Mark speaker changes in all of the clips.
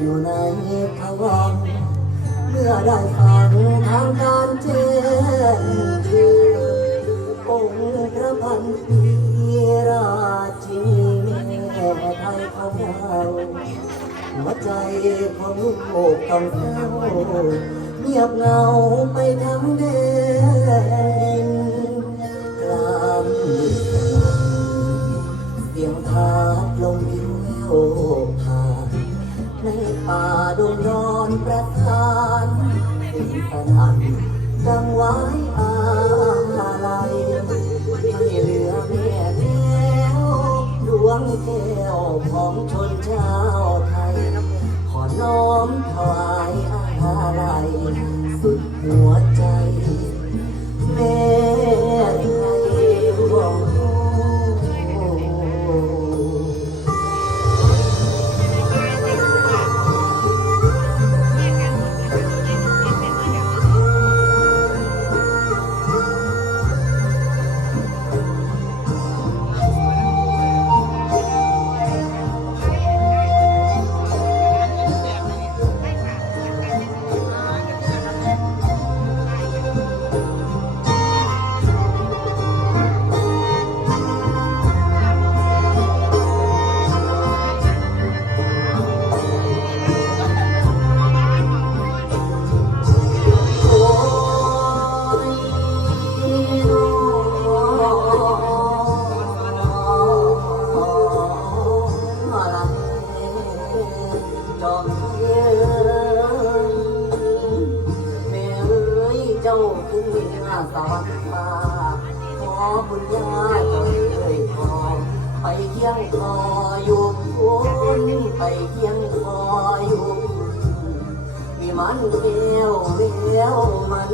Speaker 1: อยู่ในภวังเมื่อได้ฟังทางการเจนงองค์พระพันปีราชินีไทยของเราหัวใจของลกต้องเศร้าเงียบเงาไปทั้งเดน สิ่งสนั่นดังไว้อาลัยไม่เหลือแม่แล้วดวงแก้วของชนชาวไทย ขอน้อมถวายอะไรสุดหัวใจ จ้าคือเมียสวรรค์ฟ้าขอบุญญาเจ้าเอ้ยขอไปเคียงคออยู่คนไปเคียงคออยู่มีมันเดียวเดียวมัน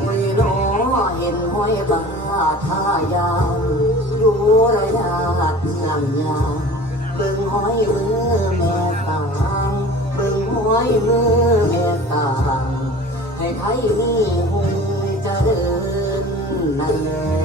Speaker 1: คุยน้อเห็นห้อยบาท่ายามอยู่ระยะนำยาเบิ่งห้อยเมื่อ ให้ไทยนี่หงจะเดินนั่นแล้ว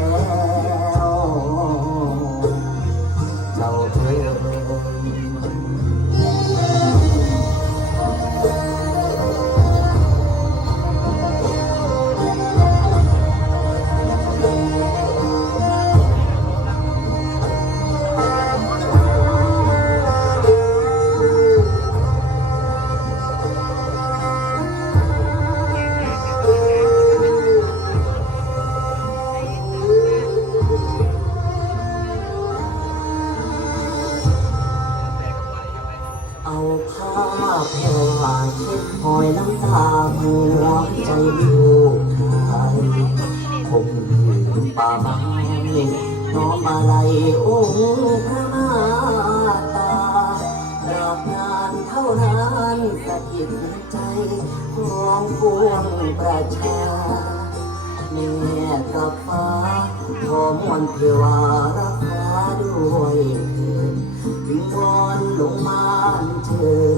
Speaker 1: หอยน้ำตาหัวใจลูกชายคงอยู่ป่าไม้น้อมอะไรโองค์พระมาตาราบงานเท่านั้นสะกิดใจของปวงประชาแม่กับฟ้าขอมวลเทวารักษาด้วยเถิดวิงวอนลงมาเชิญ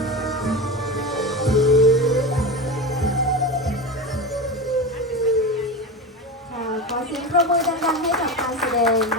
Speaker 2: มือดังๆให้กับการแสดง